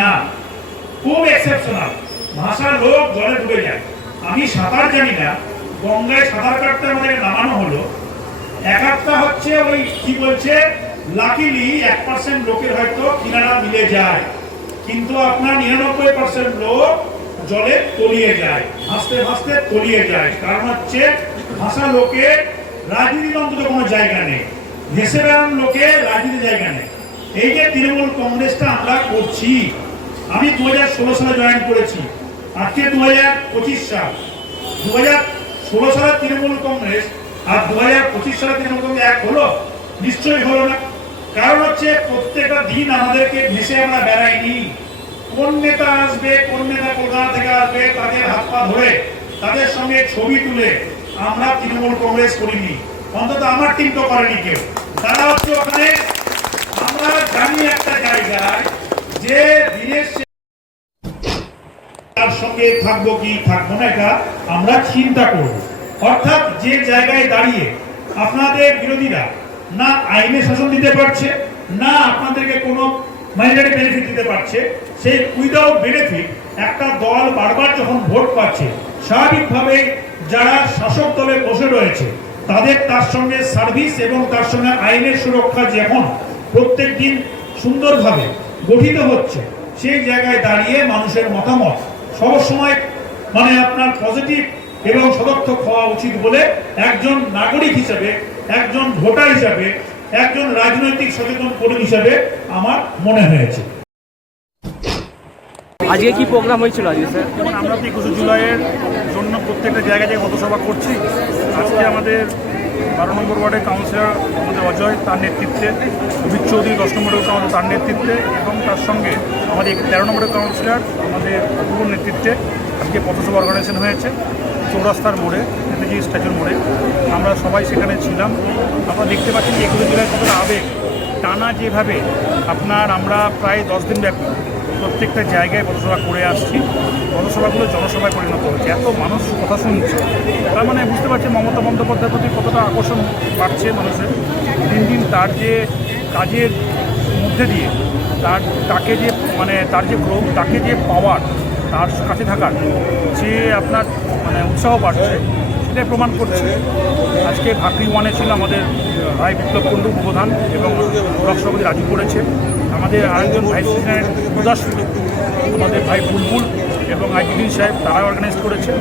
না, খুব এক্সেপশনাল। ভাষার লোক জলে ডুবে যায়। আমি সাঁতার জানি না, গঙ্গায় সাঁতার কাটতে আমাদের নামানো হলো। এক একটা হচ্ছে ওই কি বলছে, লাকিলি 1% লোকের হয়তো কিনারা মিলে যায়, কিন্তু আপনার 99% লোক জলে তলিয়ে যায়, ভাসতে ভাসতে তলিয়ে যায়। কারণ হচ্ছে ভাষা লোকের রাজনীতির অন্তত কোনো জায়গা নেই, ভেসে বেড়ানোর লোকের রাজনীতির জায়গা নেই। এই যে তৃণমূল কংগ্রেসটা আমরা করছি, আমি 2016 সালে জয়েন করেছি, আজকে 2025 সাল। 2016 সালে তৃণমূল কংগ্রেস আর 2025 সালে তৃণমূল কংগ্রেস এক হলো? নিশ্চয়ই হলো না। কারণ হচ্ছে প্রত্যেকটা দিন আমাদেরকে ভেসে আমরা বেড়াইনি। কোন নেতা আসবে, কোন নেতা কলকাতা থেকে আসবে, তাদের হাত পা ধরে তাদের সঙ্গে ছবি তুলে আমরা তৃণমূল কংগ্রেস করিনি, অন্তত আমার টিম তো করেনি কেউ। তারা হচ্ছে ওখানে, আমরা জানি একটা জায়গায় যে দিনের তার সঙ্গে থাকবো কি থাকবো না, এটা আমরা চিন্তা করব। অর্থাৎ যে জায়গায় দাঁড়িয়ে আপনাদের বিরোধীরা না আইনে শাসন দিতে পারছে, না আপনাদেরকে কোনো মাইনরিটি বেনিফিট দিতে পারছে, সেই উইদাউট বেনিফিট একটা দল বারবার যখন ভোট পাচ্ছে, স্বাভাবিকভাবে যারা শাসক দলে বসে রয়েছে তাদের তার সঙ্গে সার্ভিস এবং তার সঙ্গে আইনের সুরক্ষা যেমন প্রত্যেক দিন সুন্দরভাবে গঠিত হচ্ছে, সেই জায়গায় দাঁড়িয়ে মানুষের মতামত সবসময় মানে আপনার পজিটিভ এবং সদর্থক হওয়া উচিত বলে একজন নাগরিক হিসেবে, একজন ভোটার হিসেবে, একজন রাজনৈতিক সচেতন কর্মী হিসেবে আমার মনে হয়েছে। আজকে কি প্রোগ্রাম হয়েছিল আজকে স্যার? যেমন আমরা 21 জুলাইয়ের জন্য প্রত্যেকটা জায়গায় পথসভা করছি। আজকে আমাদের 12 নম্বর ওয়ার্ডের কাউন্সিলর আমাদের অজয়, তার নেতৃত্বে, অভিক চৌধুরী 10 নম্বরের কাউন্সিলর তার নেতৃত্বে, এবং তার সঙ্গে আমাদের 13 নম্বরের কাউন্সিলর আমাদের অপূর্ব নেতৃত্বে আজকে পথসভা অর্গানাইজেশন হয়েছে চৌরাস্তার মোড়ে, নেতাজি স্ট্যাচুর মোড়ে। আমরা সবাই সেখানে ছিলাম। আপনারা দেখতে পাচ্ছেন যে 21 জুলাই কতটা আবেগ টানা, যেভাবে আপনার আমরা প্রায় 10 দিন ব্যাপী প্রত্যেকটা জায়গায় পথসভা করে আসছি। পথসভাগুলো জনসভায় পরিণত হচ্ছে, এত মানুষ কথা শুনছে। তার মানে বুঝতে পারছি মমতা বন্দ্যোপাধ্যায়ের প্রতি কতটা আকর্ষণ বাড়ছে মানুষের। দিন দিন তার যে কাজের মধ্যে দিয়ে তাকে যে মানে তার যে গ্রোথ, তাকে যে পাওয়ার, তার কাছে থাকার যে আপনার মানে উৎসাহ বাড়ছে, সেটাই প্রমাণ করছে। আজকে ভাকরি ওয়ানে ছিল আমাদের ভাই বিপ্লব কুণ্ডু প্রধান এবং ব্লক সভাপতি রাজু করেছে। আমাদের আরেকজন ভাইস প্রেসিডেন্ট উদাস, আমাদের ভাই বুলবুল এবং আইজিডিন সাহেব, তারা অর্গানাইজ করেছে।